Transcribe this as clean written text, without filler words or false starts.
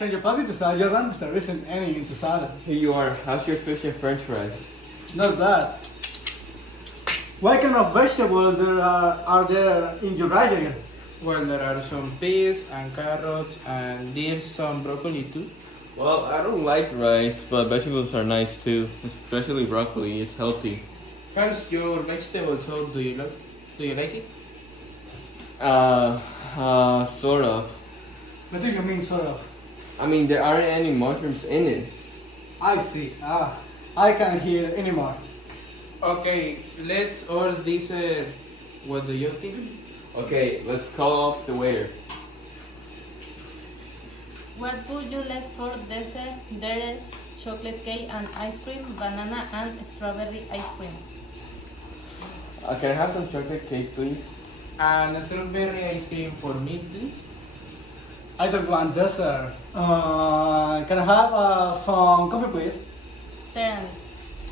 Thank you, Papi Tusayaran. There isn't any in Tusada. Here you are. How's your fish and french fries? Not bad. What kind of vegetables are there in your rice again? Well, there are some peas and carrots, and there's some broccoli too. Well, I don't like rice, but vegetables are nice too, especially broccoli. It's healthy. How's your vegetable soup? Do you like it? Sort of. What do you mean, sort of? I mean, there aren't any mushrooms in it. I see. I can't hear anymore. Okay, let's order this. What do you think? Okay, let's call off the waiter. What would you like for dessert? There is chocolate cake and ice cream, banana and strawberry ice cream. Can I have some chocolate cake, please? And strawberry ice cream for me, please. I don't want dessert. Can I have some coffee, please? Certainly.